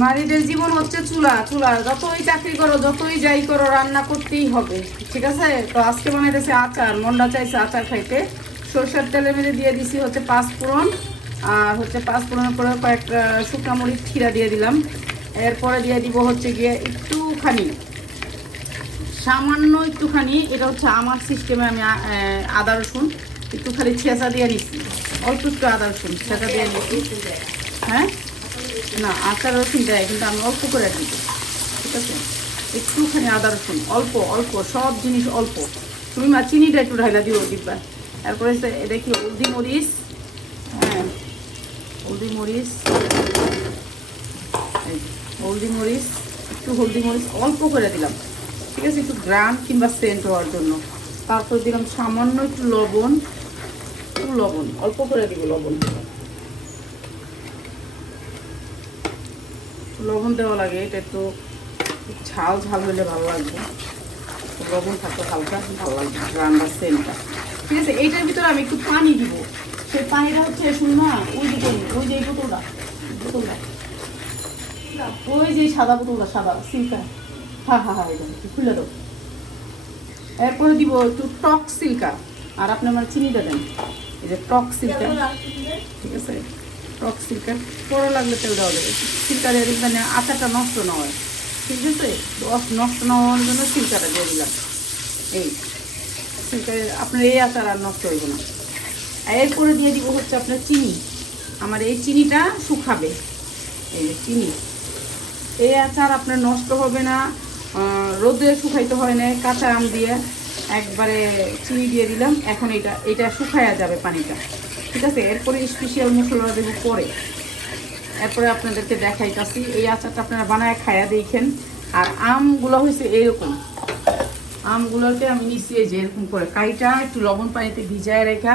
নারীদের জীবন হচ্ছে চুলা চুলা। যতই চাকরি করো, যতই যাই করো, রান্না করতেই হবে। ঠিক আছে? তো আজকে বানাইতেছে আচার, মন্ডা চাইছে আচার খাইতে। সরষের তেলে মেরে দিয়ে দিছি হচ্ছে পাঁচ ফোড়ন। আর হচ্ছে পাঁচ ফোড়নের পরে কয়েকটা শুকনা মরিচ খিরা দিয়ে দিলাম। এরপরে দিয়ে দিব হচ্ছে গিয়ে একটুখানি, সামান্য একটুখানি, এটা হচ্ছে আমার সিস্টেমে আমি আদা রসুন, একটুখানি ছেঁচা দিয়ে নিচ্ছি অল্প একটু আদা রসুন, ছেঁচা দিয়ে নিচ্ছি হ্যাঁ? না, আচার রসুন দেয়, কিন্তু আমি অল্প করে দিব ঠিক আছে? একটুখানি আদা রসুন, অল্প অল্প, সব জিনিস অল্প। তুমি মা চিনিটা একটু ঢাইলা দিও দিব্বা তারপরে এটা কি হলদি মরিচ। হ্যাঁ হলদি মরিচ। হলদি মরিচ, একটু হলদি মরিচ অল্প করে দিলাম। ঠিক আছে? একটু গ্রাম কিংবা সেন্ট হওয়ার জন্য। তারপর দিলাম সামান্য একটু লবণ। একটু লবণ, অল্প করে দিব লবণ। লবণ দেওয়া লাগে এটা একটু ঝাল ঝাল হলে ভালো লাগবে। লবণ থাকতে হালকা ভালো লাগবে রান্নার সেন্টটা ঠিক আছে এইটার ভিতরে আমি একটু পানি দিব। সেই পানিটা হচ্ছে শুন না ওই দিকে ওই যে বোতলটা বোতলটা। ওই যে সাদা বোতলটা সাদা সিল্কা হা হা হা এটা একটু খুলে দাও। এরপরে দিব একটু টক সিল্কা। আর আপনি আমার চিনিটা দেন। এই যে টক সিল্কা ঠিক আছে। টক সিল্কা পরে লাগলে তেল দেওয়া যাবে। সিল্কার এর মানে আচারটা নষ্ট না হয়। ঠিক আছে? নষ্ট না হওয়ার জন্য সিল্কাটা দিয়ে দিলাম। এই সিল্কার আপনার এই আচার আর নষ্ট হইব না। এরপরে দিয়ে দিব হচ্ছে আপনার চিনি। আমার এই চিনিটা শুকাবে। এই চিনি। এই আচার আপনার নষ্ট হবে না। রোদে শুকাইতে হয় না কাঁচা আম দিয়ে। একবারে চিনি দিয়ে দিলাম। এখন এটা এটা শুকায়া যাবে পানিটা। ঠিক আছে? এরপরে স্পেশাল মশলা দেবো পরে। এরপরে আপনাদেরকে দেখাইতাছি। এই আচারটা আপনারা বানায় খায়া দেখেন। আর আমগুলো হয়েছে এইরকম আমগুলোকে আমি এই যে এরকম করে কাইটা একটু লবণ পানিতে ভিজায় রেখা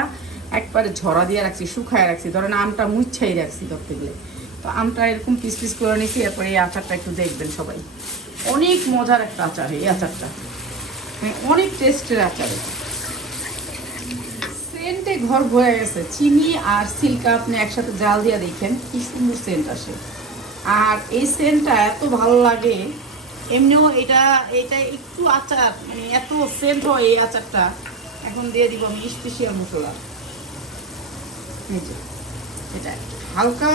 একবারে ঝরা দিয়ে রাখছি, শুকায় রাখছি। ধরেন আমটা মুচ্ছাই রাখছি ধরতে গেলে। তো আমটা এরকম পিস পিস করে নিছি, এরপরে এই আচারটা একটু দেখবেন সবাই। অনেক মজার একটা আচার এই আচারটা। মানে অনেক টেস্টের আচার এটা। ঘর ভরে গেছে। চিনি আর সিল্কা আপনি একসাথে জাল দিয়ে দেখেন কি সুন্দর সেন্ট আসে। আর এই সেন্টটা এত ভালো লাগে, এমনিও এটা এটা একটু আচার মানে এত সেন্ট হয় এই আচারটা। এখন দিয়ে দিব আমি স্পেশাল মশলা। এটা হালকা,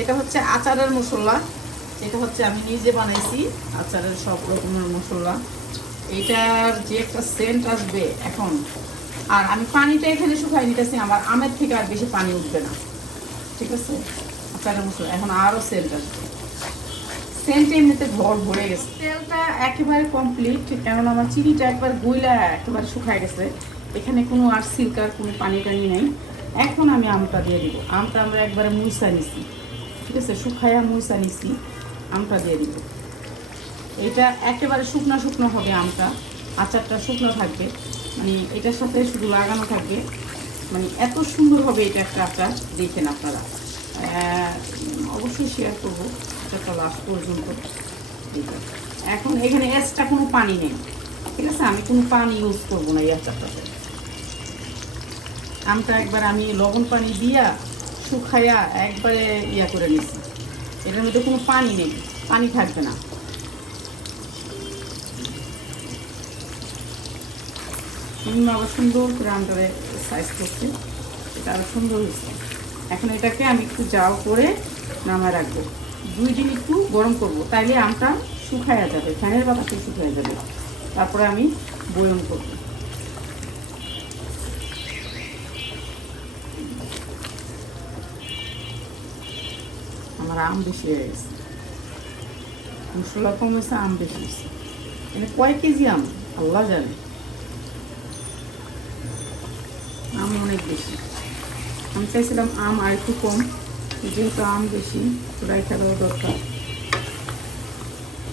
এটা হচ্ছে আচারের মশলা। এটা হচ্ছে আমি নিজে বানাইছি, আচারের সব রকমের মশলা। এটার যে একটা সেন্ট আসবে এখন আর আমি পানিটা এখানে শুকাই নিতেছি আমার আমের থেকে আর বেশি পানি উঠবে না। ঠিক আছে? আচারের মশলা এখন আরও আসবে সেন্ট এমনিতে ঘর ভরে গেছে। তেলটা একেবারে কমপ্লিট কারণ আমার চিনিটা একবার গুইলা একেবারে শুকায় গেছে। এখানে কোনো আর সিল্কার কোনো পানি টানি নাই। এখন আমি আমটা দিয়ে দিব। আমটা আমরা একবারে মুইসা নিছি। ঠিক আছে? শুকায়া মুইসা নিছি। আমটা দিয়ে দিব। এটা একেবারে শুকনো শুকনো হবে আমটা। আচারটা শুকনো থাকবে। মানে এটার সাথে শুধু লাগানো থাকবে। মানে এত সুন্দর হবে এটা একটা আচার, দেখেন আপনারা। অবশ্যই শেয়ার করব। আচারটা লাস্ট পর্যন্ত এখন এখানে এক্সট্রা কোনো পানি নেই। ঠিক আছে? আমি কোনো পানি ইউজ করব না এই আচারটাতে। আমটা একবার আমি লবণ পানি দিয়া শুকাইয়া একবারে ইয়া করে নিছি। এটার মধ্যে কোনো পানি নেই। পানি থাকবে না। নিম আবার সুন্দর করে আমটারে সাইজ করছে। এটা আরও সুন্দর হয়েছে। এখন এটাকে আমি একটু জাল করে নামায় রাখব। দুই দিন একটু গরম করব। তাইলে আমটা শুকায়া যাবে, ফ্যানের বাতাসে শুকায়া যাবে। তারপরে আমি বয়ন করব। আমার আম বেশি হয়ে গেছে। মশলা কম হয়েছে আম বেশি হয়েছে। মানে কয় কেজি আম? আল্লাহ জানে। আম অনেক বেশি। আমি চাইছিলাম আম আর একটু কম, যেহেতু আম বেশি তোরাই খেলাও দরকার।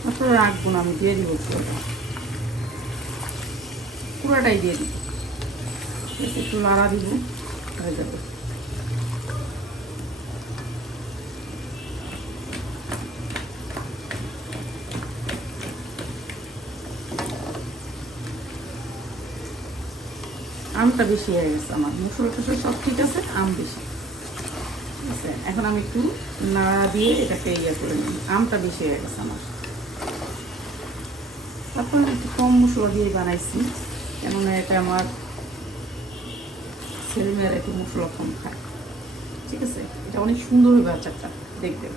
আসলে রাখব না, আমি দিয়ে দিব পুরোটা। পুরোটাই দিয়ে দিব। একটু লাড়া দিব হয়ে যাবে। আমটা বেশি হয়ে গেছে আমার। মশলা টসলা সব ঠিক আছে, আম বেশি। ঠিক আছে এখন আমি একটু নাড়া দিয়ে এটাকে ইয়ে করে নিই। আমটা বেশি হয়ে গেছে আমার। তারপর একটু কম মশলা দিয়ে বানাইছি, কেননা এটা আমার ছেলেমেয়েরা একটু মশলা কম খায়। ঠিক আছে? এটা অনেক সুন্দর হবে আচারটা দেখবে